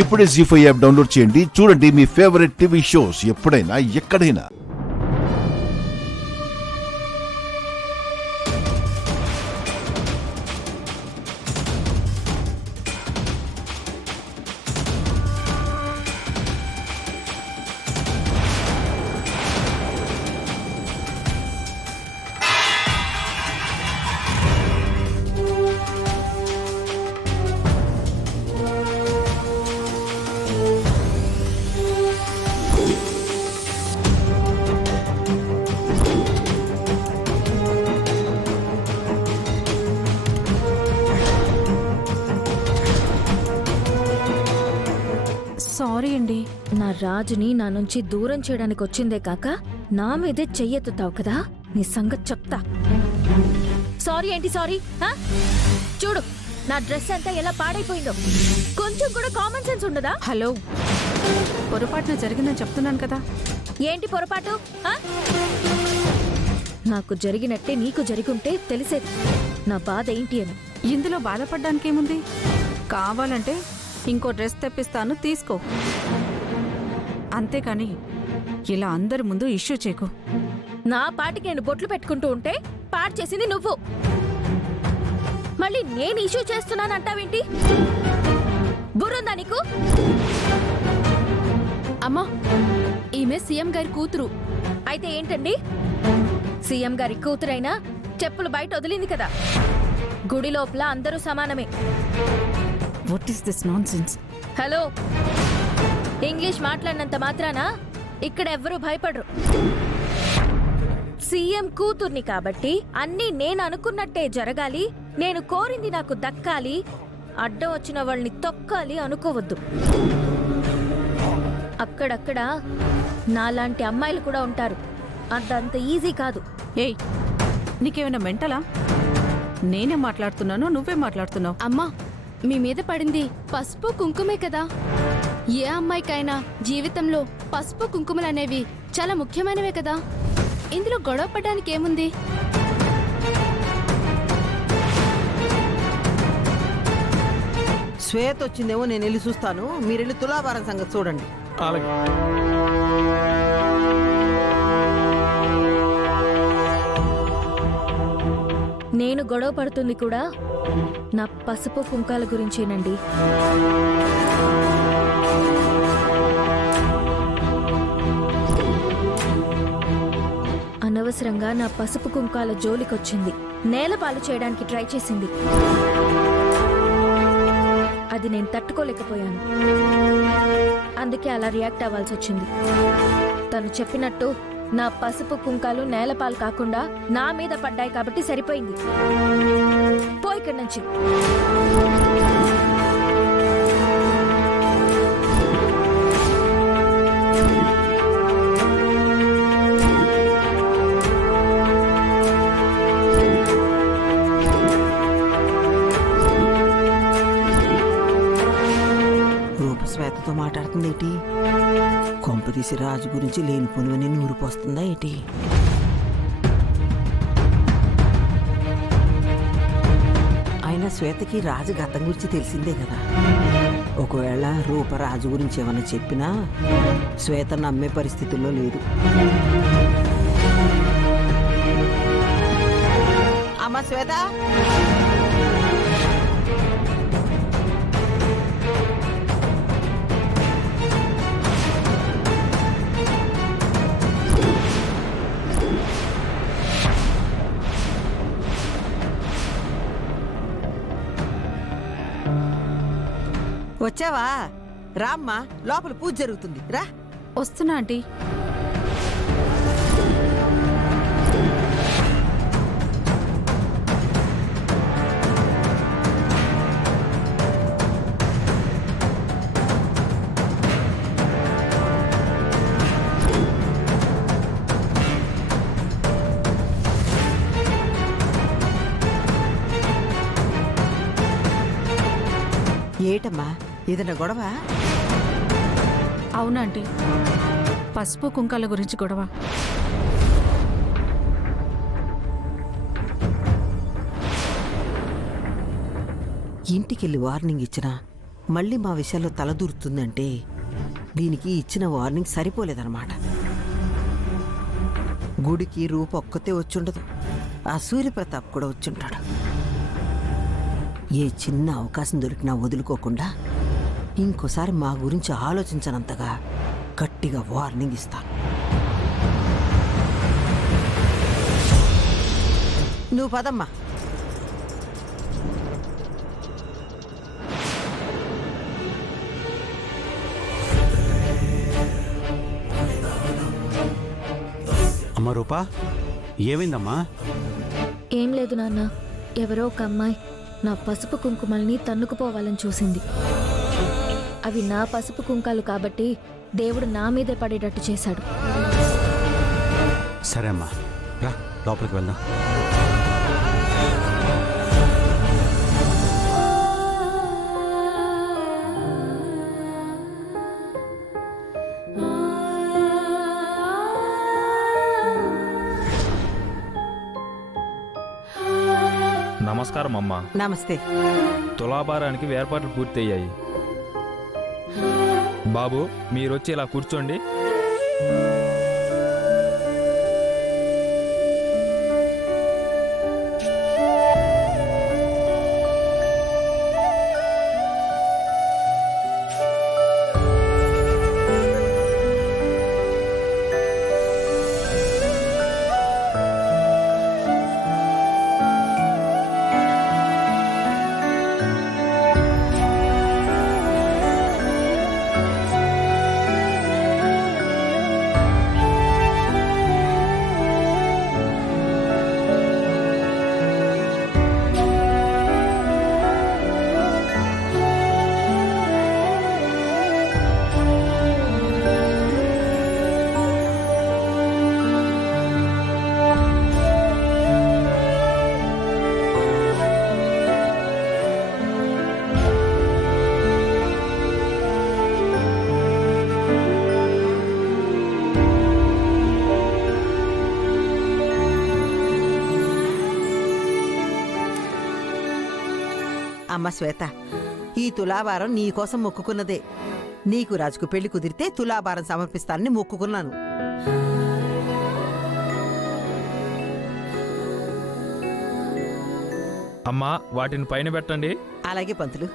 ఇప్పుడే జీ5 app download చేయండి. చూడండి మీ ఫేవరెట్ టీవీ షోస్ ఎప్పుడైనా ఎక్కడైనా. సారీ అండి. నా రాజుని నా నుంచి దూరం చేయడానికి వచ్చిందే కాక నా మీదే చెయ్యెత్తుతావు కదా, నీ సంగతి చెప్తా. సారీ ఏంటి సారీ? చూడు నా డ్రెస్ అంతా ఎలా పాడైపోయిందో. కొంచెం కూడా కామన్ సెన్స్ ఉండదా? హలో, పొరపాటున జరిగిందని చెప్తున్నాను కదా. ఏంటి పొరపాటు? నాకు జరిగినట్టే నీకు జరిగుంటే తెలిసేది నా బాధ ఏంటి అని. ఇందులో బాధపడ్డానికేముంది? కావాలంటే ఇంకో డ్రెస్ తెప్పిస్తాను, తీసుకో. అంతేకాని ఇలా అందరి ముందు ఇష్యూ చేయకు. నా పాటికి నేను బొట్లు పెట్టుకుంటూ ఉంటే పాడు చేసింది నువ్వు. మళ్ళీ నేను ఇష్యూ చేస్తున్నానంటావేంటి? బుర్రుందా నీకు? అమ్మా, ఈమె సీఎం గారి కూతురు. అయితే ఏంటండి? సీఎం గారి కూతురైనా చెప్పులు బయట వదిలింది కదా. గుడి లోపల అందరూ సమానమే. What is this nonsense? Hello, English మాట్లాడినంత మాత్రాన ఇక్కడ ఎవ్వరూ భయపడరు. సీఎం కూతుర్ని కాబట్టి అన్నీ నేను అనుకున్నట్టే జరగాలి, నేను కోరింది నాకు దక్కాలి, అడ్డం వచ్చిన వాళ్ళని తొక్కాలి అనుకోవద్దు. అక్కడక్కడ నాలాంటి అమ్మాయిలు కూడా ఉంటారు. అదంత ఈజీ కాదు. ఏయ్, నీకేమైనా మెంటలా? నేనే మాట్లాడుతున్నాను, నువ్వే మాట్లాడుతున్నావు. అమ్మా, మీ మీద పడింది పసుపు కుంకుమే కదా. ఏ అమ్మాయికైనా జీవితంలో పసుపు కుంకుమలు అనేవి చాలా ముఖ్యమైనవే కదా. ఇందులో గొడవ పడడానికి ఏముంది? శ్వేత వచ్చిందేమో, నేను వెళ్ళి చూస్తాను. మీరు వెళ్ళి తులాభారం సంగతి చూడండి. నేను గొడవ పడుతుంది కూడా నా పసుపు కుంకాల గురించేనండి. అనవసరంగా నా పసుపు కుంకాల జోలికొచ్చింది. నేలపాలు చేయడానికి ట్రై చేసింది. అది నేను తట్టుకోలేకపోయాను. అందుకే అలా రియాక్ట్ అవ్వాల్సి వచ్చింది. తను చెప్పినట్టు నా పసుపు కుంకాలు నేలపాలు కాకుండా నా మీద పడ్డాయి కాబట్టి సరిపోయింది. పో ఇక్కడి నుంచి. రూప శ్వేతతో మాట్లాడుతుంది ఏంటి? కొంపదీసి రాజు గురించి లేనిపోనివని నూరిపోస్తుందా ఏంటి? అయినా శ్వేతకి రాజు గతం గురించి తెలిసిందే కదా. ఒకవేళ రూప రాజు గురించి ఏమైనా చెప్పినా శ్వేత నమ్మే పరిస్థితుల్లో లేదు. అమ్మా శ్వేత, వచ్చావా? రామ్మా, లోపల పూజ జరుగుతుంది, రా. వస్తున్నా ఆంటీ. ఏటమ్మా, ఏదన్నా గొడవ? అవునాంటీ, పసుపు కుంకాల గురించి గొడవ. ఇంటికెళ్ళి వార్నింగ్ ఇచ్చినా మళ్ళీ మా విషయాల్లో తలదూరుతుందంటే దీనికి ఇచ్చిన వార్నింగ్ సరిపోలేదన్నమాట. గుడికి రూప ఒక్కతే వచ్చుండదు, ఆ సూర్యప్రతాప్ కూడా వచ్చుంటాడు. ఏ చిన్న అవకాశం దొరికినా వదులుకోకుండా ఇంకోసారి మా గురించి ఆలోచించనంతగా గట్టిగా వార్నింగ్ ఇస్తాను. నువ్వు పదమ్మా. అమ్మ రూపా, ఏమైందమ్మా? ఏం లేదు నాన్న, ఎవరో ఒక అమ్మాయి నా పసుపు కుంకుమల్ని తన్నుకుపోవాలని చూసింది. అవి నా పసుపు కుంకాలు కాబట్టి దేవుడు నా మీదే పడేటట్టు చేశాడు. సరే అమ్మా, రా లోపలికి వెళ్దాం. నమస్కారం అమ్మా. నమస్తే. తులాభారానికి ఏర్పాట్లు పూర్తయ్యాయి. బాబు, మీరొచ్చి ఇలా కూర్చోండి. అమ్మ శ్వేత, ఈ తులాభారం నీకోసం మొక్కుకున్నదే. నీకు రాజుకు పెళ్లి కుదిరితే తులాభారం సమర్పిస్తానని మొక్కుకున్నాను. అమ్మా, వాటిని పైన పెట్టండి. అలాగే పంతులు.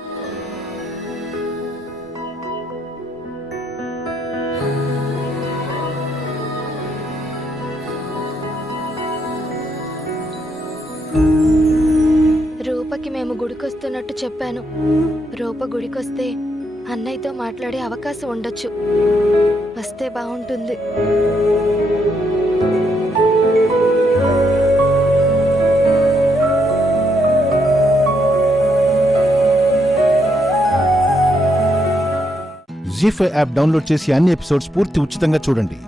రూపకి మేము గుడికొస్తున్నట్టు చెప్పాను. రూప గుడికొస్తే అన్నయ్యతో మాట్లాడే అవకాశం ఉండొచ్చు. వస్తే బాగుంటుంది. జీ5 యాప్ డౌన్లోడ్ చేసి అన్ని ఎపిసోడ్స్ పూర్తి ఉచితంగా చూడండి.